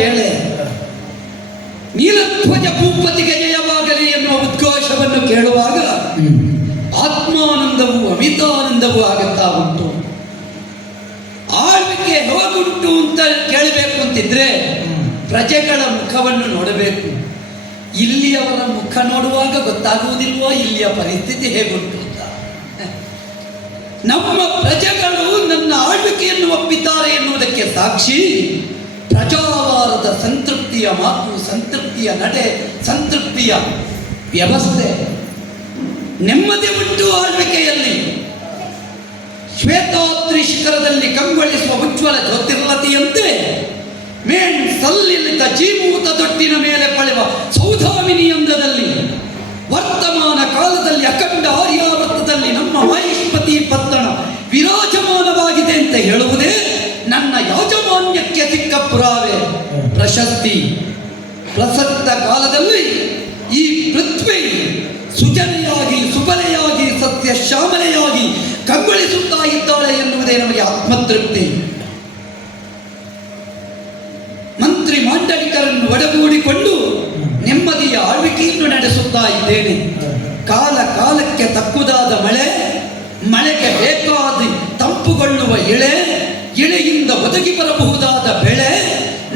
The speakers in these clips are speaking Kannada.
ವೇಳೆ ನೀಲಧ್ವಜ ಭೂಪತಿಗೆ ಜಯವಾಗಲಿ ಎನ್ನುವ ಉದ್ಘೋಷವನ್ನು ಕೇಳುವಾಗ ಆತ್ಮಾನಂದವೂ ಅಮಿತಾನಂದವೂ ಆಗುತ್ತಾ ಉಂಟು. ಆಳ್ವಿಕೆ ಹೇಗುಂಟು ಅಂತ ಕೇಳಬೇಕು ಅಂತಿದ್ರೆ ಪ್ರಜೆಗಳ ಮುಖವನ್ನು ನೋಡಬೇಕು. ಇಲ್ಲಿಯವರ ಮುಖ ನೋಡುವಾಗ ಗೊತ್ತಾಗುವುದಿಲ್ವೋ ಇಲ್ಲಿಯ ಪರಿಸ್ಥಿತಿ ಹೇಗುಂಟು ಅಂತ. ನಮ್ಮ ಪ್ರಜೆಗಳು ನನ್ನ ಆಳ್ವಿಕೆಯನ್ನು ಒಪ್ಪಿದ್ದಾರೆ ಎನ್ನುವುದಕ್ಕೆ ಸಾಕ್ಷಿ ಪ್ರಜಾವಾರದ ಸಂತೃಪ್ತಿಯ ಮಾತು, ಸಂತೃಪ್ತಿಯ ನಡೆ, ಸಂತೃಪ್ತಿಯ ವ್ಯವಸ್ಥೆ. ನೆಮ್ಮದಿ ಉಂಟು ಆಳ್ವಿಕೆಯಲ್ಲಿ. ಶ್ವೇತಾದ್ರಿ ಶಿಖರದಲ್ಲಿ ಕಂಗೊಳಿಸುವ ಉಜ್ವಲ ಜ್ಯೋತಿರ್ಲತೆಯಂತೆ ಮೇಣ್ ಸಲ್ಲಿಲಿತ ಜೀಮೂತ ದೊಡ್ಡಿನ ಮೇಲೆ ಪಳೆವ ಸೌಧಾಮಿನಿ ಅಂದದಲ್ಲಿ ವರ್ತಮಾನ ಕಾಲದಲ್ಲಿ ಅಖಂಡ ಆರ್ಯಾವರ್ತದಲ್ಲಿ ನಮ್ಮ ಮಹಿಷ್ಮತಿ ಪತ್ತಣ ವಿರಾಜಮಾನವಾಗಿದೆ ಅಂತ ಹೇಳುವುದೇ ನನ್ನ ಯಾಜಮಾನ್ಯಕ್ಕೆ ಸಿಕ್ಕ ಪುರಾವೆ, ಪ್ರಶಸ್ತಿ. ಪ್ರಸಕ್ತ ಕಾಲದಲ್ಲಿ ಈ ಪೃಥ್ವಿ ಸುಜನೆಯಾಗಿ ಸುಬಲೆಯಾಗಿ ಸತ್ಯ ಶ್ಯಾಮಲೆಯಾಗಿ ಕಂಗೊಳಿಸುತ್ತಾ ಇದ್ದಾಳೆ ಎನ್ನುವುದೇ ನಮಗೆ ಆತ್ಮತೃಪ್ತಿ. ಮಂತ್ರಿ ಮಾಂಡಲಿಕರನ್ನು ಒಡಗೂಡಿಕೊಂಡು ನೆಮ್ಮದಿಯ ಆಳ್ವಿಕೆಯನ್ನು ನಡೆಸುತ್ತಾ ಇದ್ದೇನೆ. ಕಾಲ ಕಾಲಕ್ಕೆ ತಕ್ಕುದಾದ ಮಳೆ, ಮಳೆಗೆ ಬೇಕಾದ ತಂಪುಗೊಳ್ಳುವ ಇಳೆಯಿಂದ ಒದಗಿ ಬರಬಹುದಾದ ಬೆಳೆ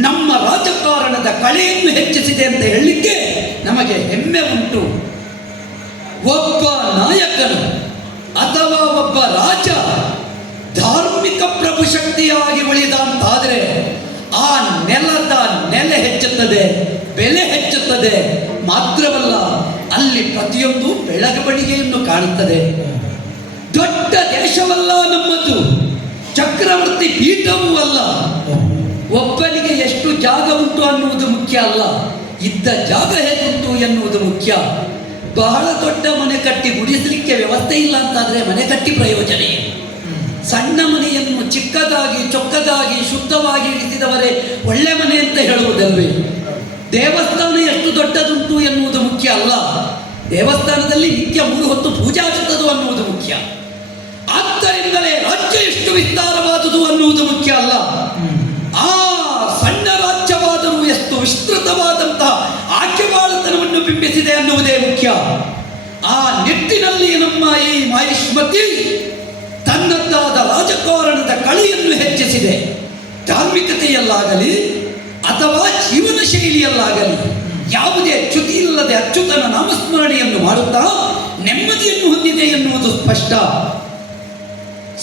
ನಮ್ಮ ರಾಜಕಾರಣದ ಕಳೆಯನ್ನು ಹೆಚ್ಚಿಸಿದೆ ಅಂತ ಹೇಳಲಿಕ್ಕೆ ನಮಗೆ ಹೆಮ್ಮೆ ಉಂಟು. ಒಬ್ಬ ನಾಯಕನು ಅಥವಾ ಒಬ್ಬ ರಾಜ ಧಾರ್ಮಿಕ ಪ್ರಭು ಶಕ್ತಿಯಾಗಿ ಉಳಿದ ಅಂತಾದರೆ ಆ ನೆಲದ ನೆಲೆ ಹೆಚ್ಚುತ್ತದೆ, ಬೆಲೆ ಹೆಚ್ಚುತ್ತದೆ. ಮಾತ್ರವಲ್ಲ, ಅಲ್ಲಿ ಪ್ರತಿಯೊಂದು ಬೆಳವಣಿಗೆಯನ್ನು ಕಾಣುತ್ತದೆ. ದೊಡ್ಡ ದೇಶವಲ್ಲ ನಮ್ಮದು, ಚಕ್ರವರ್ತಿ ಪೀಠವೂ ಅಲ್ಲ. ಒಬ್ಬನಿಗೆ ಎಷ್ಟು ಜಾಗ ಉಂಟು ಅನ್ನುವುದು ಮುಖ್ಯ ಅಲ್ಲ, ಇದ್ದ ಜಾಗ ಹೇಗುಂಟು ಎನ್ನುವುದು ಮುಖ್ಯ. ಬಹಳ ದೊಡ್ಡ ಮನೆ ಕಟ್ಟಿ ಗುಡಿಸಲಿಕ್ಕೆ ವ್ಯವಸ್ಥೆ ಇಲ್ಲ ಅಂತಾದರೆ ಮನೆ ಕಟ್ಟಿ ಪ್ರಯೋಜನ ಏನು? ಸಣ್ಣ ಮನೆಯನ್ನು ಚಿಕ್ಕದಾಗಿ ಚೊಕ್ಕದಾಗಿ ಶುದ್ಧವಾಗಿ ಇರಿಸಿದವರೇ ಒಳ್ಳೆ ಮನೆ ಅಂತ ಹೇಳುವುದಲ್ವೇ? ದೇವಸ್ಥಾನ ಎಷ್ಟು ದೊಡ್ಡದುಂಟು ಎನ್ನುವುದು ಮುಖ್ಯ ಅಲ್ಲ, ದೇವಸ್ಥಾನದಲ್ಲಿ ನಿತ್ಯ 3 ಹೊತ್ತು ಪೂಜೆ ಆಗುತ್ತದೋ ಅನ್ನುವುದು ಮುಖ್ಯ. ಆದ್ದರಿಂದಲೇ ರಾಜ್ಯ ಎಷ್ಟು ವಿಸ್ತಾರವಾದುದು ಅನ್ನುವುದು ಮುಖ್ಯ ಅಲ್ಲ, ಆ ಸಣ್ಣ ರಾಜ್ಯವಾದರೂ ಎಷ್ಟು ವಿಸ್ತೃತವಾದಂತಹ ಆಜ್ಞಾಳತನವನ್ನು ಬಿಂಬಿಸಿದೆ ಅನ್ನುವುದೇ ಮುಖ್ಯ. ಆ ನಿಟ್ಟಿನಲ್ಲಿ ನಮ್ಮ ಈ ಮಹಿಷ್ಮತಿ ತನ್ನದ್ದಾದ ರಾಜಕಾರಣದ ಕಳೆಯನ್ನು ಹೆಚ್ಚಿಸಿದೆ. ಧಾರ್ಮಿಕತೆಯಲ್ಲಾಗಲಿ ಅಥವಾ ಜೀವನ ಶೈಲಿಯಲ್ಲಾಗಲಿ ಯಾವುದೇ ಚ್ಯುತಿ ಇಲ್ಲದೆ ಅಚ್ಯುತನ ನಾಮಸ್ಮರಣೆಯನ್ನು ಮಾಡುತ್ತಾ ನೆಮ್ಮದಿಯನ್ನು ಹೊಂದಿದೆ ಎನ್ನುವುದು ಸ್ಪಷ್ಟ.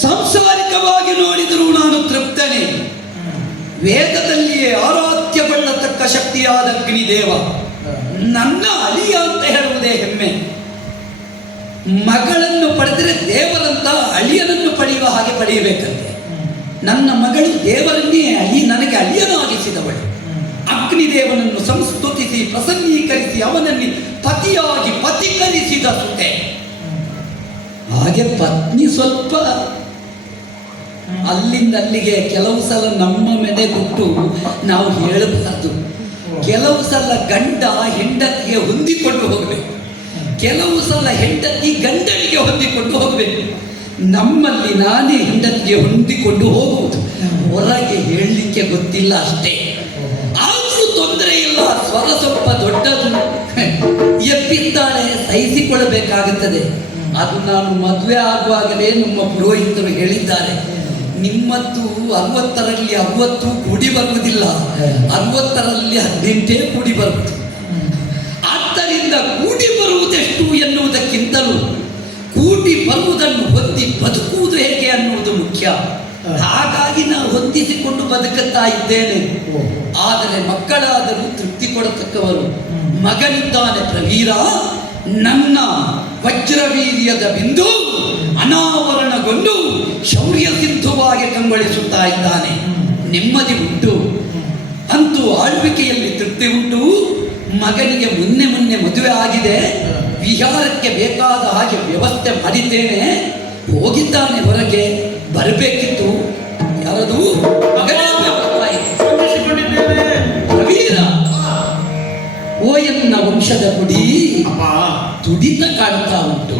ಸಾಂಸಾರಿಕವಾಗಿ ನೋಡಿದರೂ ನಾನು ತೃಪ್ತನೇ. ವೇದದಲ್ಲಿಯೇ ಆರಾಧ್ಯಗೊಳ್ಳತಕ್ಕ ಶಕ್ತಿಯಾದ ಅಗ್ನಿದೇವ ನನ್ನ ಅಳಿಯ ಅಂತ ಹೇಳುವುದೇ ಹೆಮ್ಮೆ. ಮಗಳನ್ನು ಪಡೆದರೆ ದೇವರಂತ ಅಳಿಯನನ್ನು ಪಡೆಯುವ ಹಾಗೆ ಪಡೆಯಬೇಕಂತೆ. ನನ್ನ ಮಗಳು ದೇವರನ್ನೇ ನನಗೆ ಅಳಿಯನಾಗಿಸಿದವಳು. ಅಗ್ನಿದೇವನನ್ನು ಸಂಸ್ತುತಿಸಿ ಪ್ರಸನ್ನೀಕರಿಸಿ ಅವನನ್ನು ಪತಿಯಾಗಿ ಪತಿಕರಿಸಿದ ಸುತೆ. ಹಾಗೆ ಪತ್ನಿ ಸ್ವಲ್ಪ ಅಲ್ಲಿಂದ ಅಲ್ಲಿಗೆ ಕೆಲವು ಸಲ ನಮ್ಮ ಮೇಲೆ ಕೊಟ್ಟು ನಾವು ಹೇಳಬಾರದು. ಕೆಲವು ಸಲ ಗಂಡ ಹೆಂಡತಿಗೆ ಹೊಂದಿಕೊಂಡು ಹೋಗಬೇಕು, ಕೆಲವು ಸಲ ಹೆಂಡತಿ ಗಂಡನಿಗೆ ಹೊಂದಿಕೊಂಡು ಹೋಗಬೇಕು. ನಮ್ಮಲ್ಲಿ ನಾನೇ ಹೆಂಡತಿಗೆ ಹೊಂದಿಕೊಂಡು ಹೋಗುವುದು, ಹೊರಗೆ ಹೇಳಲಿಕ್ಕೆ ಗೊತ್ತಿಲ್ಲ ಅಷ್ಟೇ. ಆದರೂ ತೊಂದರೆ ಇಲ್ಲ, ಸ್ವರ ಸ್ವಲ್ಪ ದೊಡ್ಡದು, ಎಪ್ಪಿದ್ದಾಳೆ, ಸಹಿಸಿಕೊಳ್ಳಬೇಕಾಗುತ್ತದೆ. ಅದು ನಾನು ಮದುವೆ ಆಗುವಾಗಲೇ ನಮ್ಮ ಪುರೋಹಿತರು ಹೇಳಿದ್ದಾರೆ, ನಿಮ್ಮದ್ದು 60ರಲ್ಲಿ 60 ಕೂಡಿ ಬರುವುದಿಲ್ಲ, 60ರಲ್ಲಿ 18 ಕೂಡಿ ಬರುವುದು. ಆದ್ದರಿಂದ ಕೂಡಿ ಬರುವುದೆಷ್ಟು ಎನ್ನುವುದಕ್ಕಿಂತಲೂ ಕೂಡಿ ಬರುವುದನ್ನು ಹೊಂದಿ ಬದುಕುವುದು ಹೇಗೆ ಅನ್ನುವುದು ಮುಖ್ಯ. ಹಾಗಾಗಿ ನಾನು ಹೊಂದಿಸಿಕೊಂಡು ಬದುಕುತ್ತಾ ಇದ್ದೇನೆ. ಆದರೆ ಮಕ್ಕಳಾದರೂ ತೃಪ್ತಿ ಕೊಡತಕ್ಕವರು. ಮಗನಿದ್ದಾನೆ ಪ್ರವೀರ, ನನ್ನ ವಜ್ರವೀರ್ಯದ ಬಿಂದು ಅನಾವರಣಗೊಂಡು ಶೌರ್ಯ ಸಿದ್ಧವಾಗಿ ಕಂಗೊಳಿಸುತ್ತಾ ಇದ್ದಾನೆ. ನೆಮ್ಮದಿ ಉಂಟು, ಅಂತೂ ಆಳ್ವಿಕೆಯಲ್ಲಿ ತೃಪ್ತಿ ಉಂಟು. ಮಗನಿಗೆ ಮೊನ್ನೆ ಮದುವೆ ಆಗಿದೆ, ವಿಹಾರಕ್ಕೆ ಬೇಕಾದ ಹಾಗೆ ವ್ಯವಸ್ಥೆ ಮಾಡಿದ್ದೇನೆ. ಹೋಗಿದ್ದಾನೆ ಹೊರಗೆ, ಬರಬೇಕಿತ್ತು. ಯಾರದು ಮಗನೇ ಪ್ರವೀರ, ಓ ಎನ್ನ ವಂಶದ ಕುಡಿ ತುಡಿತ ಕಾಣ್ತಾ ಉಂಟು.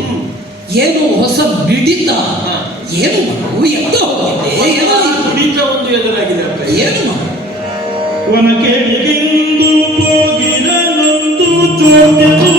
ಏನು ಹೊಸ ಬಿಡಿತ, ಏನು ಮಗು ಎತ್ತ ಹೋಗಿದೆ, ಏನೋ ಒಂದು ಎದುರಾಗಿದೆ. ಏನು ಮಗು ಒನಕೆಳಿಗೆಂದು ಹೋಗಿರನೊಂದು ಚೋದ್ಯವು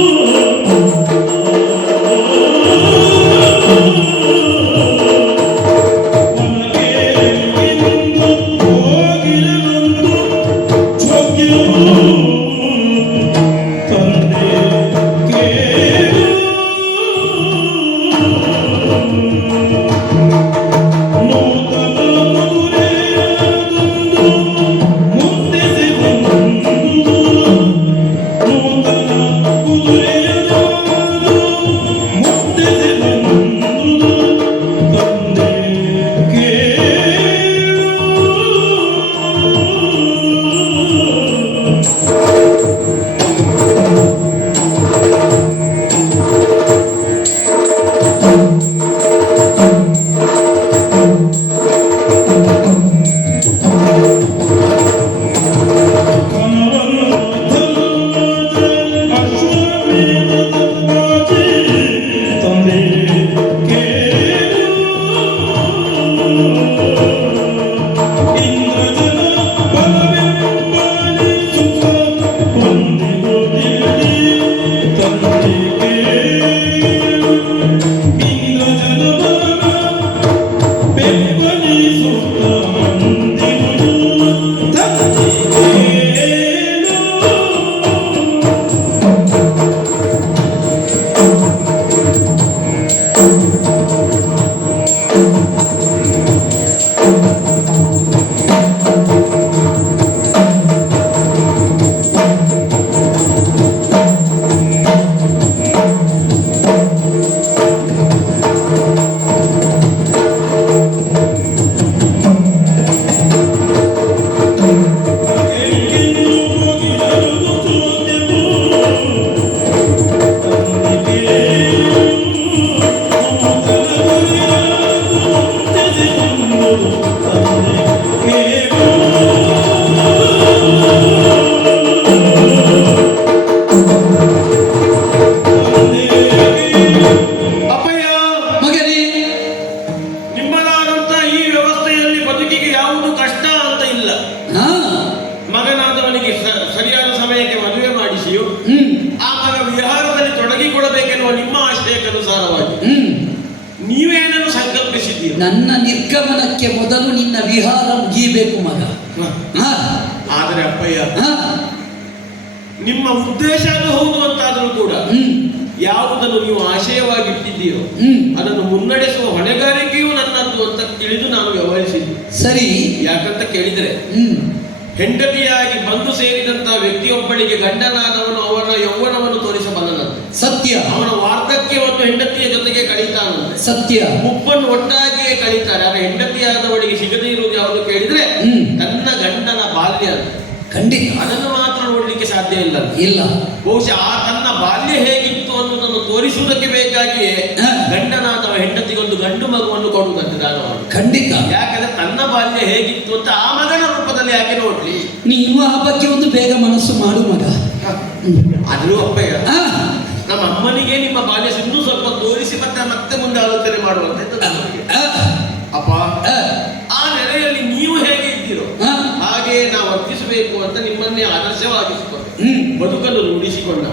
ನನ್ನ ನಿರ್ಗಮನಕ್ಕೆ ಮೊದಲು ನಿನ್ನ ವಿಹಾರ ಮುಗಿಯಬೇಕು ಮಗ. ಆದರೆ ಅಪ್ಪಯ್ಯ, ನಿಮ್ಮ ಉದ್ದೇಶ ಅದು ಹೌದು ಅಂತಾದರೂ ಕೂಡ ಯಾವುದನ್ನು ನೀವು ಆಶಯವಾಗಿ ಇಟ್ಟಿದ್ದೀರೋ ಅದನ್ನು ಮುನ್ನಡೆಸುವ ಹೊಣೆಗಾರಿಕೆಯೂ ನನ್ನದು ಅಂತ ತಿಳಿದು ನಾನು ವ್ಯವಹರಿಸಿದ್ದೆ. ಸರಿ, ಯಾಕಂತ ಕೇಳಿದರೆ ಹೆಂಡತಿಯಾಗಿ ಬಂದು ಸೇರಿದಂತಹ ವ್ಯಕ್ತಿಯೊಬ್ಬಳಿಗೆ ಗಂಡನಾದವನು ಅವನ ಯೌವನವನ್ನು ತೋರಿಸಬಲ್ಲನಂತೆ. ಸತ್ಯ. ಅವನ ವಾರ್ಧಕ್ಯವನ್ನು ಹೆಂಡತಿಯ ಜೊತೆಗೆ ಕಳೀತಾನಂತೆ. ಸತ್ಯ. ಮುಪ್ಪನ್ನು ಒಟ್ಟಾಗಿಯೇ ಕಳೀತಾರೆ. ಆದರೆ ಹೆಂಡತಿಯಾದವಳಿಗೆ ಸಿಗದೇ ಇರುವುದು ಯಾವುದು ಕೇಳಿದ್ರೆ ತನ್ನ ಗಂಡನ ಬಾಲ್ಯ ಅಂತ. ಖಂಡಿತ ಅದನ್ನು ಮಾತ್ರ ನೋಡ್ಲಿಕ್ಕೆ ಸಾಧ್ಯ ಇಲ್ಲ. ಇಲ್ಲ, ಬಹುಶಃ ಆ ತನ್ನ ಬಾಲ್ಯ ಹೇಗಿತ್ತು ಅನ್ನೋದನ್ನು ತೋರಿಸುವುದಕ್ಕೆ ಬೇಕಾಗಿಯೇ ಗಂಡನಾದವ ಹೆಂಡತಿಗೊಂದು ಗಂಡು ಮಗುವನ್ನು ಕೊಡುವುದಂತೆ ದಾನವನ್ನು. ಖಂಡಿತ. ಯಾಕಂದ್ರೆ ತನ್ನ ಬಾಲ್ಯ ಹೇಗಿತ್ತು ಅಂತ ಆ ಮಗನ ರೂಪದಲ್ಲಿ ಯಾಕೆ ನೋಡ್ಲಿ. ನೀವು ಆ ಬಗ್ಗೆ ಒಂದು ಬೇಗ ಮನಸ್ಸು ಮಾಡು ಮಗ. ಆದ್ರೂ ಅಪ್ಪಯ್ಯ, ನಮ್ಮ ಅಮ್ಮನಿಗೆ ನಿಮ್ಮ ಬಾಲ್ಯ ಇನ್ನೂ ಸ್ವಲ್ಪ ತೋರಿಸಿ ಮತ್ತೆ ಮುಂದೆ ಆಲೋಚನೆ ಮಾಡುವಂತೆ ಅಪ್ಪ. ಆ ನೆಲೆಯಲ್ಲಿ ನೀವು ಹೇಗೆ ಇದ್ದೀರೋ ಹಾಗೆ ನಾವು ವರ್ತಿಸಬೇಕು ಅಂತ ನಿಮ್ಮನ್ನೇ ಆದರ್ಶವಾಗಿಸಿಕೊಂಡು ಬದುಕನ್ನು ರೂಢಿಸಿಕೊಂಡ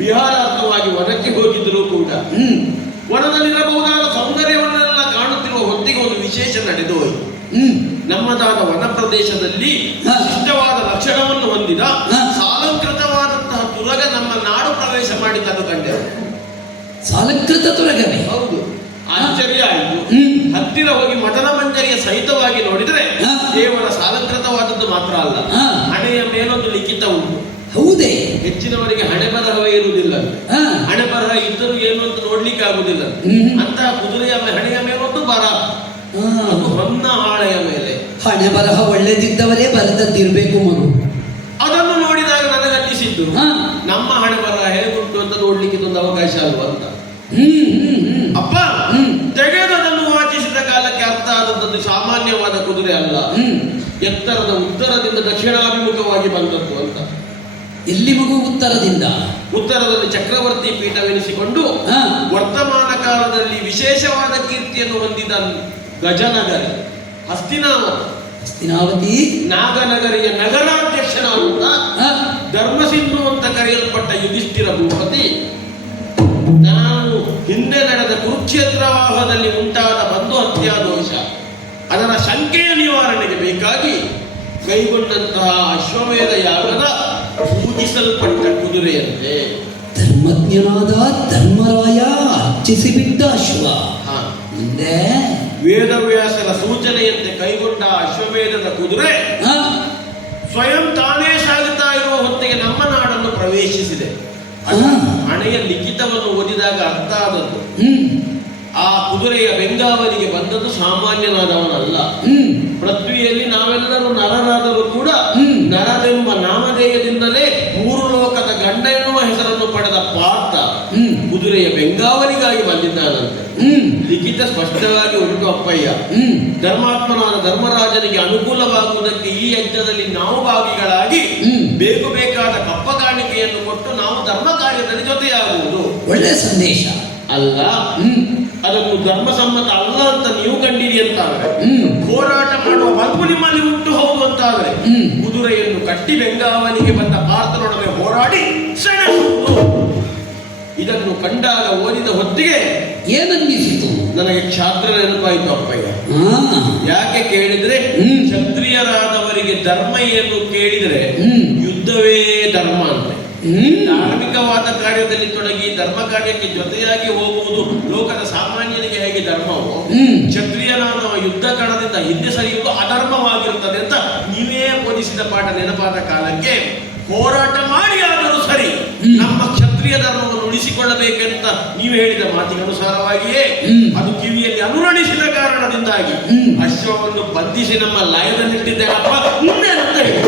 ವಿಹಾರಾರ್ಥವಾಗಿ ವನಕ್ಕೆ ಹೋಗಿದ್ರು ಕೂಡ ವನದಲ್ಲಿರಬಹುದಾದ ಸೌಂದರ್ಯವನ್ನೆಲ್ಲ ಕಾಣುತ್ತಿರುವ ಹೊತ್ತಿಗೆ ಒಂದು ವಿಶೇಷ ನಡೆದು ಹೋಯಿತು. ನಮ್ಮದಾದ ವನ ಪ್ರದೇಶದಲ್ಲಿ ಇಷ್ಟವಾದ ಲಕ್ಷಣವನ್ನು ಹೊಂದಿದ ಸಾಲಂಕೃತವಾದಂತಹ ತುರಗ ನಮ್ಮ ನಾಡು ಪ್ರವೇಶ ಮಾಡಿದ್ದನ್ನು ಕಂಡೆವು. ಸಾಲಂಕೃತ ತುರಗವೇ? ಹೌದು. ಆಶ್ಚರ್ಯ ಆಯಿತು. ಹತ್ತಿರ ಹೋಗಿ ಮದನ ಮಂಜರಿಯ ಸಹಿತವಾಗಿ ನೋಡಿದರೆ ಕೇವಲ ಸಾಲಂಕೃತವಾದದ್ದು ಮಾತ್ರ ಅಲ್ಲ, ಹಣೆಯ ಮೇಲೊಂದು ಲಿಖಿತ ಉಂಟು. ಹೌದೇ? ಹೆಚ್ಚಿನವರಿಗೆ ಹಣೆ ಬರಹವೇ ಇರುವುದಿಲ್ಲ. ಹಣೆ ಬರಹ ಇದ್ದರೂ ಏನು ಅಂತ ನೋಡ್ಲಿಕ್ಕೆ ಆಗುದಿಲ್ಲ. ಅಂತಹ ಕುದುರೆಯ ಹಣೆಯ ಮೇಲೊಂದು ಬರಹ, ಹೊನ್ನ ಹಾಳೆಯ ಮೇಲೆ ಹಣೆ ಬರಹ ಒಳ್ಳೆದಿದ್ದವರೇ ಬರೆದದ್ದಿರ್ಬೇಕು ಮಗು. ಅದನ್ನು ನೋಡಿದಾಗ ನನಗನ್ನಿಸಿದ್ದು ನಮ್ಮ ಹಣೆ ಬರಹ ಹೇಗುಂಟು ಅಂತ ನೋಡ್ಲಿಕ್ಕೆ ಇದೊಂದು ಅವಕಾಶ ಅಲ್ವಾ ಅಂತ. ಅಪ್ಪ, ತೆಗೆದದನ್ನು ವಾಚಿಸಿದ ಕಾಲಕ್ಕೆ ಅರ್ಥ ಆದದ್ದು ಸಾಮಾನ್ಯವಾದ ಕುದುರೆ ಅಲ್ಲ, ಎತ್ತರದ ಉತ್ತರದಿಂದ ದಕ್ಷಿಣಾಭಿಮುಖವಾಗಿ ಬಂದದ್ದು ಅಂತ. ಎಲ್ಲಿ ಮಗು ಉತ್ತರದಿಂದ? ಉತ್ತರದಲ್ಲಿ ಚಕ್ರವರ್ತಿ ಪೀಠವೆನಿಸಿಕೊಂಡು ವರ್ತಮಾನ ಕಾಲದಲ್ಲಿ ವಿಶೇಷವಾದ ಕೀರ್ತಿಯನ್ನು ಹೊಂದಿದ ಗಜನಗರ ಹಸ್ತಿನಾವತಿ ಹಸ್ತಿನಾವತಿ ನಾಗನಗರಿಯ ನಗರಾಧ್ಯಕ್ಷನಾದಂತ ಆ, ಧರ್ಮಸಿಂಧು ಅಂತ ಕರೆಯಲ್ಪಟ್ಟ ಯುಧಿಷ್ಠಿರ ಭೂಪತಿ ನಾನು ಹಿಂದೆ ನಡೆದ ಕುರುಕ್ಷೇತ್ರವಾಹದಲ್ಲಿ ಉಂಟಾದ ಬಂಧು ಹತ್ಯಾದೋಷ ಅದರ ಶಂಕೆಯ ನಿವಾರಣೆಗೆ ಬೇಕಾಗಿ ಕೈಗೊಂಡಂತಹ ಅಶ್ವಮೇಧ ಯಾಗದ ಪೂಜಿಸಲ್ಪಟ್ಟ ಕುದುರೆಯಂತೆ ಧರ್ಮಜ್ಞನಾದ ಧರ್ಮರಾಯ ಅರ್ಚಿಸಿಬಿಟ್ಟ ಅಶ್ವ. ಹಾ, ಮುಂದೆ ವೇದವ್ಯಾಸರ ಸೂಚನೆಯಂತೆ ಕೈಗೊಂಡ ಅಶ್ವಮೇಧದ ಕುದುರೆ ಆ, ಸ್ವಯಂ ತಾನೇ ಸಾಗುತ್ತಾ ಇರುವ ಹೊತ್ತಿಗೆ ನಮ್ಮ ನಾಡನ್ನು ಪ್ರವೇಶಿಸಿದೆ. ಹಣೆಯ ಲಿಖಿತವನ್ನು ಓದಿದಾಗ ಅರ್ಥ ಆದದ್ದು ಹ್ಮ್ ಆ ಕುದುರೆಯ ಬೆಂಗಾವಲಿಗೆ ಬಂದದ್ದು ಸಾಮಾನ್ಯನಾದವನಲ್ಲ. ಪೃಥ್ವಿಯಲ್ಲಿ ನಾವೆಲ್ಲರೂ ನರರಾದರೂ ಕೂಡ ನರರೆಂಬ ನಾಮಧೇಯದಿಂದಲೇ ಮೂರು ಲೋಕದ ಗಂಡ ಎನ್ನುವ ಹೆಸರನ್ನು ಪಡೆದ ಪಾರ್ಥ ಕುದುರೆಯ ಬೆಂಗಾವಲಿಗಾಗಿ ಬಂದಿದ್ದಾನಂತೆ. ಲಿಖಿತ ಸ್ಪಷ್ಟವಾಗಿ ಉಂಟು ಅಪ್ಪಯ್ಯ. ಧರ್ಮಾತ್ಮನಾದ ಧರ್ಮರಾಜನಿಗೆ ಅನುಕೂಲವಾಗುವುದಕ್ಕೆ ಈ ಯಜ್ಞದಲ್ಲಿ ನಾವು ಭಾಗಿಗಳಾಗಿ ಬೇಕು ಬೇಕಾದ ಕಪ್ಪ ಕಾಣಿಕೆಯನ್ನು ಕೊಟ್ಟು ನಾವು ಧರ್ಮ ಕಾರ್ಯದಲ್ಲಿ ಜೊತೆಯಾಗುವುದು ಒಳ್ಳೆ ಸಂದೇಶ ಅಲ್ಲ. ಅದನ್ನು ಧರ್ಮಸಮ್ಮತ ಅಲ್ಲ ಅಂತ ನೀವು ಕಂಡಿರಿ ಅಂತಾದ್ರೆ, ಹೋರಾಟ ಮಾಡುವ ಬಲ್ಬು ನಿಮ್ಮಲ್ಲಿ ಉಂಟು ಹೌದು ಅಂತಾದ್ರೆ, ಕುದುರೆಯನ್ನು ಕಟ್ಟಿ ಬೆಂಗಾವಲಿಗೆ ಬಂದ ಪಾರ್ಥನೊಡನೆ ಹೋರಾಡಿ ಸೆಣಸುವುದು. ಇದನ್ನು ಕಂಡಾಗ ಓದಿದ ಹೊತ್ತಿಗೆ ಏನನ್ನಿಸಿತು? ನನಗೆ ಕ್ಷಾತ್ರ ನೆನಪಾಯಿತು ಅಪ್ಪಯ್ಯ. ಯಾಕೆ ಕೇಳಿದ್ರೆ, ಕ್ಷತ್ರಿಯರಾದವರಿಗೆ ಧರ್ಮ ಏನು ಕೇಳಿದ್ರೆ ಯುದ್ಧವೇ ಧರ್ಮ ಅಂತೆ. ಧಾರ್ಮಿಕವಾದ ಕಾರ್ಯದಲ್ಲಿ ತೊಡಗಿ ಧರ್ಮ ಕಾರ್ಯಕ್ಕೆ ಜೊತೆಯಾಗಿ ಹೋಗುವುದು ಲೋಕದ ಸಾಮಾನ್ಯನಿಗೆ ಹೇಗೆ ಧರ್ಮವೋ, ಕ್ಷತ್ರಿಯನಾದ ಯುದ್ಧ ಕಣದಿಂದ ಹಿಂದೆ ಸರಿಯುವುದು ಅಧರ್ಮವಾಗಿರುತ್ತದೆ ಅಂತ ನೀವೇ ಬೋಧಿಸಿದ ಪಾಠ ನೆನಪಾದ ಕಾಲಕ್ಕೆ ಹೋರಾಟ ಮಾಡಿ ಆದರೂ ಸರಿ ನಮ್ಮ ಕ್ಷತ್ರಿಯ ಧರ್ಮವನ್ನು ಉಳಿಸಿಕೊಳ್ಳಬೇಕೆಂತ ನೀವು ಹೇಳಿದ ಮಾತಿಗನುಸಾರವಾಗಿಯೇ ಅದು ಕಿವಿಯಲ್ಲಿ ಅನುರಣಿಸಿದ ಕಾರಣದಿಂದಾಗಿ ಅಶ್ವವನ್ನು ಬಂಧಿಸಿ ನಮ್ಮ ಲಯದಲ್ಲಿಟ್ಟಿದ್ದೇನಪ್ಪ ಮುಂದೆ ಅಂತ ಹೇಳಿ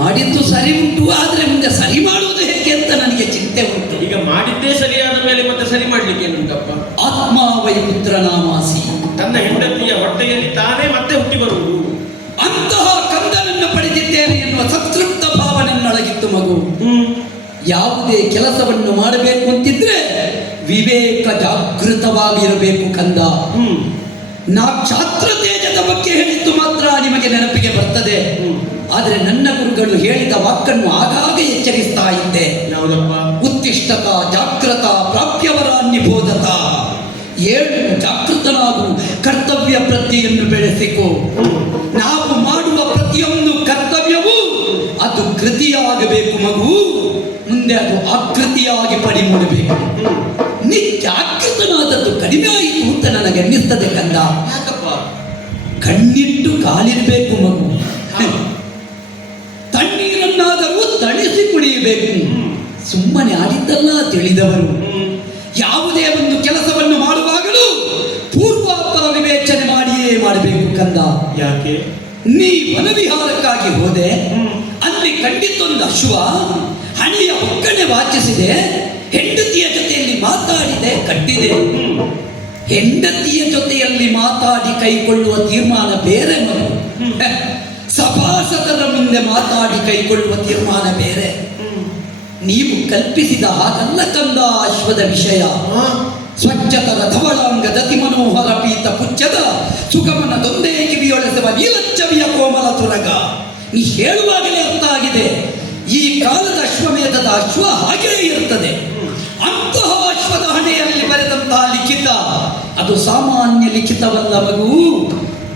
ಮಾಡಿದ್ದು ಸರಿ ಉಂಟು, ಆದ್ರೆ ಮುಂದೆ ಸರಿ ಮಾಡುವುದು ಹೇಗೆ ಅಂತ ನನಗೆ ಚಿಂತೆ ಉಂಟು. ಈಗ ಮಾಡಿದ್ದೇ ಸರಿಯಾದ ಮೇಲೆ ಮತ್ತೆ ಸರಿ ಮಾಡ್ಲಿಕ್ಕೆ ಏನುಂಟಪ್ಪ? ಆತ್ಮ ವೈ ಪುತ್ರ ನಾಮಾಸಿ, ತನ್ನ ಹೆಂಡತಿಯ ಹೊಟ್ಟೆಯಲ್ಲಿ ತಾನೇ ಮತ್ತೆ ಹುಟ್ಟಿ ಬರುವುದು. ಅಂತಹ ಕಂದನನ್ನು ಪಡೆದಿದ್ದೇನೆ ಎನ್ನುವ ಸಂತೃಪ್ತ ಭಾವ ನನ್ನೊಳಗಿತ್ತು ಮಗು. ಯಾವುದೇ ಕೆಲಸವನ್ನು ಮಾಡಬೇಕು ಅಂತಿದ್ರೆ ವಿವೇಕ ಜಾಗೃತವಾಗಿರಬೇಕು ಕಂದ. ನಾ ಕ್ಷಾತ್ರ ತೇಜದ ಬಗ್ಗೆ ಹೇಳಿದ್ದು ಮಾತ್ರ ನಿಮಗೆ ನೆನಪಿಗೆ ಬರ್ತದೆ, ಆದರೆ ನನ್ನ ಗುರುಗಳು ಹೇಳಿದ ವಾಕ್ಕನ್ನು ಆಗಾಗ ಎಚ್ಚರಿಸ್ತಾ ಇದ್ದೆ. ಯಾವುದಪ್ಪ? ಉತ್ತಿಷ್ಠತ ಜಾಗೃತ ಪ್ರಾಪ್ಯವರಾನ್ನಿಬೋಧತ. ಏಳು ಜಾಗೃತನಾಗು, ಕರ್ತವ್ಯ ಪ್ರಜ್ಞೆಯನ್ನು ಬೆಳೆಸಿಕೊ. ನಾವು ಮಾಡುವ ಪ್ರತಿಯೊಂದು ಕರ್ತವ್ಯವೂ ಅದು ಕೃತಿಯಾಗಬೇಕು ಮಗು, ಮುಂದೆ ಅದು ಆಕೃತಿಯಾಗಿ ಪಡಿಮೂಡಬೇಕು. ನೀ ಜಾಗೃತನಾದದ್ದು ಕಡಿಮೆ ಆಯಿತು ಅಂತ ನನಗೆ ಅನ್ನಿಸ್ತದೆ ಕಂದ. ಯಾಕಪ್ಪ? ಕಣ್ಣಿಟ್ಟು ಕಾಲಿರಬೇಕು ಮಗು, ತಣ್ಣೀರನ್ನಾದರೂ ತಣಿಸಿ ಕುಡಿಯಬೇಕು. ಸುಮ್ಮನೆ ಆಡಿದ್ದಲ್ಲ ತಿಳಿದವರು. ಯಾವುದೇ ಒಂದು ಕೆಲಸವನ್ನು ಮಾಡುವಾಗಲೂ ಪೂರ್ವಾಪರ ವಿವೇಚನೆ ಮಾಡಿಯೇ ಮಾಡಬೇಕು ಕಂದ. ಯಾಕೆ? ನೀ ವನವಿಹಾರಕ್ಕಾಗಿ ಹೋದೆ, ಅಲ್ಲಿ ಖಂಡಿತೊಂದು ಅಶ್ವ ಹಣೆಯ ಒಕ್ಕಣೆ ವಾಚಿಸಿದೆ, ಹೆಂಡತಿಯ ಜೊತೆಯಲ್ಲಿ ಮಾತಾಡಿದೆ, ಕಟ್ಟಿದೆ. ಹೆಂಡತಿಯ ಜೊತೆಯಲ್ಲಿ ಮಾತಾಡಿ ಕೈಕೊಳ್ಳುವ ತೀರ್ಮಾನ ಬೇರೆ ಮಗು, ಸಭಾಸದರ ಮುಂದೆ ಮಾತಾಡಿ ಕೈಗೊಳ್ಳುವ ತೀರ್ಮಾನ ಬೇರೆ. ನೀವು ಕಲ್ಪಿಸಿದ ಹಾಗಲ್ಲ ಕಂದ ಅಶ್ವದ ವಿಷಯ. ಸ್ವಚ್ಛತರ ಧವಳಾಂಗ ದತಿ ಮನೋಹರ ಪೀತ ಪುಚ್ಚದ ಸುಗಮನ ದೊಂದೇ ಕಿವಿಯೊಳೆಸುವ ನೀಲಚ್ಚವಿಯ ಕೋಮಲ ತುರಗ. ನೀ ಹೇಳುವಾಗಲೇ ಅರ್ಥ ಆಗಿದೆ, ಈ ಕಾಲದ ಅಶ್ವಮೇಧದ ಅಶ್ವ ಹಾಗೆಯೇ ಇರುತ್ತದೆ. ಅಂತಹ ಅಶ್ವದ ಹಣೆಯಲ್ಲಿ ಬರೆದಂತಹ ಲಿಖಿತ ಅದು ಸಾಮಾನ್ಯ ಲಿಖಿತವಲ್ಲ ಮಗು,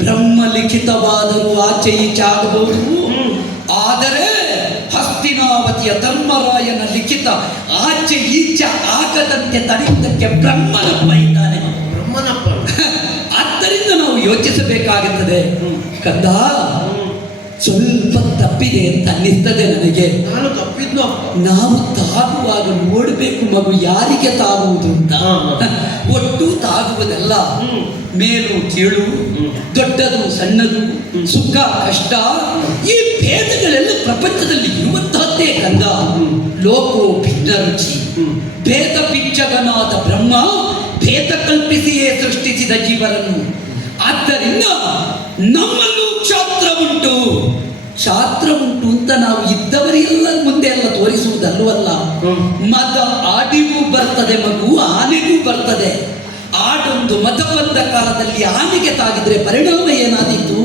ಬ್ರಹ್ಮ ಲಿಖಿತವಾದರೂ ಆಚೆ ಈಚೆ ಆಗಬಹುದು. ಆದರೆ ಹಸ್ತಿನಾವತಿಯ ಧರ್ಮರಾಯನ ಲಿಖಿತ ಆಚೆ ಈಚೆ ಆಗದಂತೆ ತಡೆಯುವುದಕ್ಕೆ ಬ್ರಹ್ಮನಪ್ಪ ಇದ್ದಾನೆ. ಬ್ರಹ್ಮನಪ್ಪ. ಆದ್ದರಿಂದ ನಾವು ಯೋಚಿಸಬೇಕಾಗುತ್ತದೆ. ಕಂದ, ಸ್ವಲ್ಪ ತಪ್ಪಿದೆ ಅಂತ ಅನ್ನಿಸ್ತದೆ ನನಗೆ. ನಾನು ತಪ್ಪಿದ್ನು ಅಪ್ಪ. ನಾವು ತಾಗುವಾಗ ನೋಡಬೇಕು ಮಗು, ಯಾರಿಗೆ ತಾಗುವುದು ಅಂತ. ಒಟ್ಟು ತಾಗುವುದಲ್ಲ, ಮೇಲು ಕೀಳು, ದೊಡ್ಡದು ಸಣ್ಣದು, ಸುಖ ಕಷ್ಟ, ಈ ಭೇದಗಳೆಲ್ಲ ಪ್ರಪಂಚದಲ್ಲಿ ಇರುವಂತಹದ್ದೇ ಕಂದ. ಲೋಕೋ ಭಿನ್ನ ರುಚಿ, ಭೇದ ಪಿಚ್ಚಗನಾದ ಬ್ರಹ್ಮ ಭೇದ ಕಲ್ಪಿಸಿಯೇ ಸೃಷ್ಟಿಸಿದ ಜೀವರನ್ನು. ಆದ್ದರಿಂದ ನಮ್ಮಲ್ಲೂ ಕ್ಷಾತ್ರ ಉಂಟು ಅಂತ ನಾವು ಇದ್ದವರಿಗೆಲ್ಲ ಮುಂದೆ ಎಲ್ಲ ತೋರಿಸುವುದಲ್ಲವಲ್ಲ. ಮದ ಆಡಿಗೂ ಬರ್ತದೆ ಮಗು, ಆನೆಗೂ ಬರ್ತದೆ. ಆಡೊಂದು ಮತ ಬಂದ ಕಾಲದಲ್ಲಿ ಆನೆಗೆ ತಾಗಿದ್ರೆ ಪರಿಣಾಮ ಏನಾದೀತು?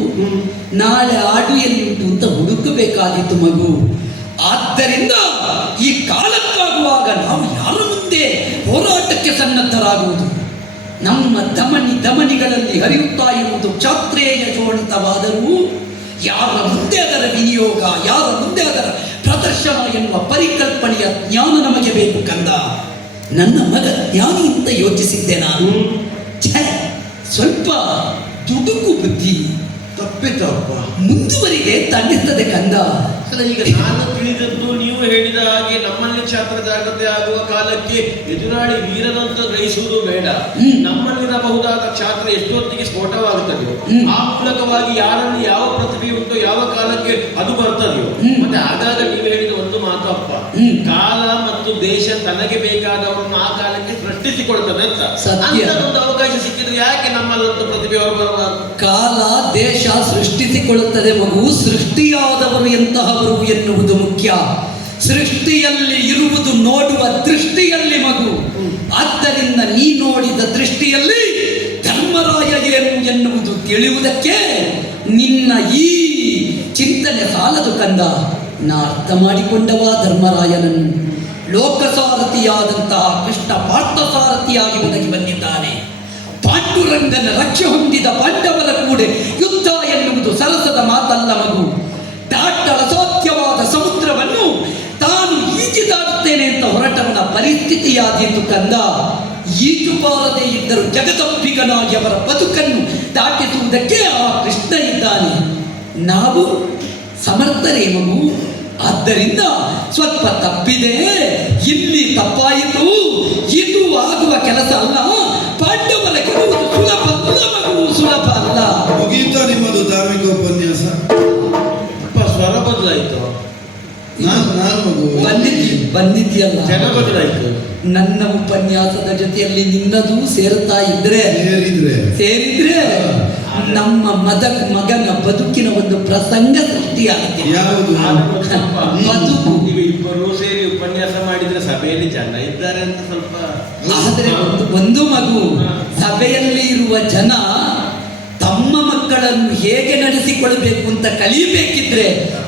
ನಾಳೆ ಆಡು ಎಲ್ಲಿಂಟು ಅಂತ ಹುಡುಕಬೇಕಾದೀತು ಮಗು. ಆದ್ದರಿಂದ ಈ ಕಾಲಕ್ಕಾಗುವಾಗ ನಾವು ಯಾರ ಮುಂದೆ ಹೋರಾಟಕ್ಕೆ ಸನ್ನದ್ಧರಾಗುವುದು? ನಮ್ಮ ಧಮನಿಗಳಲ್ಲಿ ಹರಿಯುತ್ತಾ ಇರುವುದು ಕ್ಷಾತ್ರೇಯ ಶೋಣಿತವಾದರೂ ಯಾರ ಮುಂದೆ ಅದರ ವಿನಿಯೋಗ, ಯಾರ ಮುಂದೆ ಅದರ ಪ್ರದರ್ಶನ ಎನ್ನುವ ಪರಿಕಲ್ಪನೆಯ ಜ್ಞಾನ ನಮಗೆ ಬೇಕು ಕಂದ. ನನ್ನ ಮಗ ಜ್ಞಾನಿ ಅಂತ ಯೋಚಿಸಿದ್ದೆ ನಾನು. ಸ್ವಲ್ಪ ದುಡುಕು ಬುದ್ಧಿ ತಪ್ಪಿತಪ್ಪ. ಮುಂದುವರಿಗೆ ತನ್ನಿಸ್ತದೆ ಕಂದ. ಈಗ ನಾನು ತಿಳಿದದ್ದು ನೀವು ಹೇಳಿದ ಹಾಗೆ ನಮ್ಮಲ್ಲಿ ಕ್ಷಾತ್ರ ಜಾಗ್ರತೆ ಆಗುವ ಕಾಲಕ್ಕೆ ಎದುರಾಳಿ ವೀರನಂತ ಗ್ರಹಿಸುವುದು ಬೇಡ. ನಮ್ಮಲ್ಲಿರಬಹುದಾದ ಕ್ಷಾತ್ರ ಎಷ್ಟೊತ್ತಿಗೆ ಸ್ಫೋಟವಾಗುತ್ತದೆಯೋ ಆ ಮೂಲಕವಾಗಿ ಯಾರಲ್ಲಿ ಯಾವ ಪ್ರತಿಭೆ ಉಂಟೋ ಯಾವ ಕಾಲಕ್ಕೆ ಅದು ಬರ್ತದೆಯೋ. ಮತ್ತೆ ಆಗಾಗ ನೀವು ಹೇಳಿದ ಒಂದು ಮಾತು ಅಪ್ಪ, ಕಾಲ ಮತ್ತು ದೇಶ ತನಗೆ ಬೇಕಾದವರನ್ನು ಆ ಕಾಲಕ್ಕೆ ಸೃಷ್ಟಿಸಿಕೊಳ್ತದೆ ಅಂತ. ಒಂದು ಅವಕಾಶ ಸಿಕ್ಕಿದ್ರೆ ಯಾಕೆ ನಮ್ಮಲ್ಲೊಂದು ಪ್ರತಿಭೆ ಹೊರಬರಬಾರದು? ಕಾಲ ದೇಶ ಸೃಷ್ಟಿಸಿಕೊಳ್ಳುತ್ತದೆ ಮಗು, ಸೃಷ್ಟಿಯಾದವರು ಎಂತಹವರು ಎನ್ನುವುದು ಮುಖ್ಯ. ಸೃಷ್ಟಿಯಲ್ಲಿ ಇರುವುದು ನೋಡುವ ದೃಷ್ಟಿಯಲ್ಲಿ ಮಗು. ಆದ್ದರಿಂದ ನೀ ನೋಡಿದ ದೃಷ್ಟಿಯಲ್ಲಿ ಧರ್ಮರಾಯ ಏನು ಎನ್ನುವುದು ತಿಳಿಯುವುದಕ್ಕೆ ನಿನ್ನ ಈ ಚಿಂತನೆ ಸಾಲದು ಕಂದ. ನಾ ಅರ್ಥ ಮಾಡಿಕೊಂಡವ ಧರ್ಮರಾಯನನ್ನು. ಲೋಕಸಾರಥಿಯಾದಂತಹ ಕೃಷ್ಣ ಪಾರ್ಥಸಾರಥಿಯಾಗಿ ಒದಗಿ ಬಂದಿದ್ದಾನೆ. ಪಾಂಡುರಂಗನ ರಕ್ಷೆ ಹೊಂದಿದ ಪಾಂಡವರ ಕೂಡ ಯುದ್ಧ ಎನ್ನುವುದು ಸರಸದ ಮಾತಲ್ಲ ಮಗು. ದಾಟಳ ಸಾಧ್ಯವಾದ ಸಮುದ್ರವನ್ನು ತಾನು ಈಜಿದಾಡುತ್ತೇನೆ ಅಂತ ಹೊರಟವನ ಪರಿಸ್ಥಿತಿಯಾದೀತು ಕಂದ. ಈಜು ಬಾರದೆ ಇದ್ದರೂ ಜಗದಪ್ಪಿಗನಾಗಿ ಅವರ ಬದುಕನ್ನು ದಾಟಿಸುವುದಕ್ಕೆ ಆ ಕೃಷ್ಣ ಇದ್ದಾನೆ. ನಾವು ಸಮರ್ಥರೇ ಮಗು. ಆದ್ದರಿಂದ ಸ್ವಲ್ಪ ತಪ್ಪಿದೆ, ಇಲ್ಲಿ ತಪ್ಪಾಯಿತು, ಇದು ಆಗುವ ಕೆಲಸ ಅಲ್ಲ. ಪಾಂಡವರ ಗೆಲ್ಲುವುದು ಸುಲಭ ಅಲ್ಲ ಮಗು, ಸುಲಭ ಅಲ್ಲ. ಮುಗಿಯುತ್ತಾ ನಿಮ್ಮದು ಧಾರ್ಮಿಕ ಉಪನ್ಯಾಸ? ಸ್ವರ ಬದಲಾಯಿತು. ನಾನು ಬಂದಿದ್ಯಲ್ಲ, ಜನ ಬದಲಾಯಿತು. ನನ್ನ ಉಪನ್ಯಾಸದ ಜೊತೆಯಲ್ಲಿ ನಿನ್ನದು ಸೇರ್ತಾ ಇದ್ರೆ ಸೇರಿದ್ರೆ ನಮ್ಮ ಮಗನ ಬದುಕಿನ ಒಂದು ಪ್ರಸಂಗ ಸೃಷ್ಟಿಯಾಗಿದೆ. ಬದುಕು ಇಬ್ಬರು ಸೇರಿ ಉಪನ್ಯಾಸ ಮಾಡಿದ್ರೆ ಸಭೆಯಲ್ಲಿ ಜನ ಇದ್ದಾರೆ ಅಂತ ಸ್ವಲ್ಪ. ಆದರೆ ಒಂದು ಮಗು, ಸಭೆಯಲ್ಲಿ ಇರುವ ಜನ ತಮ್ಮ ಮಕ್ಕಳನ್ನು ಹೇಗೆ ನಡೆಸಿಕೊಳ್ಬೇಕು ಅಂತ ಕಲಿಯಬೇಕಿದ್ರೆ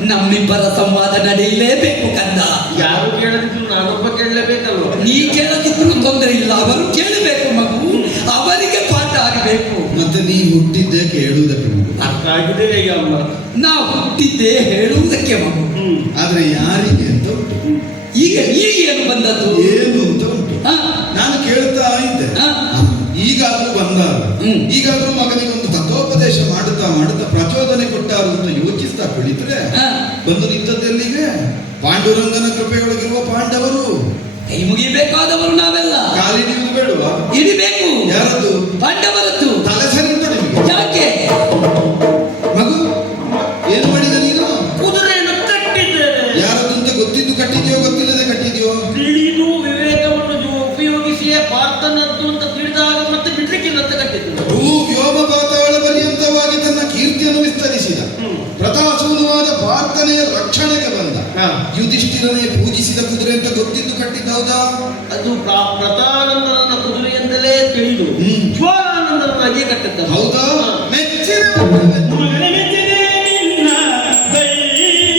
ನಮ್ಮಿಬ್ಬರ ಸಂವಾದ ನಡೆಯಲೇಬೇಕು ಕಂದ. ಯಾರು ಕೇಳದಿದ್ರು ನಾನೊಬ್ಬ ಕೇಳಲೇಬೇಕಲ್ವ? ನೀ ಕೇಳದಿದ್ರು ತೊಂದರೆ ಇಲ್ಲ, ಅವರು ಕೇಳಬೇಕು ಮಗು, ಅವರಿಗೆ ಪಾಠ ಆಗಬೇಕು. ಮತ್ತೆ ನೀ ಹುಟ್ಟಿದ್ದೆ ಕೇಳುವುದಕ್ಕೆ ಮಗು. ಅರ್ಥ ಆಗಿದೆ ಈಗ ಅಮ್ಮ. ನಾವು ಹುಟ್ಟಿದ್ದೆ ಹೇಳುವುದಕ್ಕೆ ಮಗು. ಆದ್ರೆ ಯಾರಿಗೆ ಅಂತ ಉಂಟು. ಈಗ ಏನು ಬಂದದ್ದು ಏನು ಅಂತ ಉಂಟು. ನಾನು ಕೇಳ್ತಾ ಇದ್ದೆ. ಈಗಾದ್ರೂ ಬಂದಾರು, ಈಗಾದ್ರೂ ಮಗನಿಗೆ ಒಂದು ತತ್ವೋಪದೇಶ ಮಾಡುತ್ತಾ ಪ್ರಚೋದನೆ ಕೊಟ್ಟಾರು ಅಂತ ಯೋಚಿಸ್ತಾ ಕುಳಿತರೆ ಬಂದು ನಿಂತದ್ದೆಲ್ಲಿಗೆ? ಪಾಂಡುರಂಗನ ಕೃಪೆಯೊಳಗಿರುವ ಪಾಂಡವರು. ಕೈ ಮುಗಿಬೇಕಾದವರು ನಾವೆಲ್ಲ. ಕಾಲಿಡಿಯುವುದು ಬೇಡವಾ? ಇಡಿಬೇಕು. ಯಾರದ್ದು? ಪಾಂಡವರದ್ದು. ತಲೆ ಸರಿ ಉಂಟ ನಿಮಗೆ? ಯಾಕೆ ಮಗು ಏನು ಮಾಡಿದ ನೀನು? ಕುದುರೆಯನ್ನು ಕಟ್ಟಿದ್ದೇನೆ. ಯಾರದ್ದು ಅಂತ ಗೊತ್ತಿದ್ದು ಕಟ್ಟಿದ್ಯೋ ಗೊತ್ತಿಲ್ಲದೆ ಕಟ್ಟಿದ್ಯೋ? ತಿಳಿದು ವಿವೇಕವನ್ನು ಉಪಯೋಗಿಸಿಯೇ ಪಾರ್ಥನದ್ದು ಅಂತ ತಿಳಿದಾಗ ಮತ್ತೆ ಬಿಡ್ಲಿಕ್ಕಿಲ್ಲ ಅಂತ ಕಟ್ಟಿದ್ದು. ವ್ಯೋಮ ಪಾತಾಳ ಪರ್ಯಂತವಾಗಿ ತನ್ನ ಕೀರ್ತಿಯನ್ನು ವಿಸ್ತರಿಸಿದ ಪ್ರತಾಸೂನವಾದ ಪಾರ್ಥನೆಯ ರಕ್ಷಣೆಗೆ ಬಂದ ಯುಧಿಷ್ಠಿರನೇ ಪೂಜಿಸಿದ ಕುದುರೆ ಅಂತ ಗೊತ್ತಿದ್ದು ಕಟ್ಟಿದ್ದ. ಹೌದಾ? ಅದು ಪ್ರತಾನಂದನ ಕುದುರೆ ಎಂದಲೇ ತಿಳಿದು ಜ್ವಾಲಾನಂದನಾಗಿ ಕಟ್ಟಿದ್ದ. ಹೌದಾ?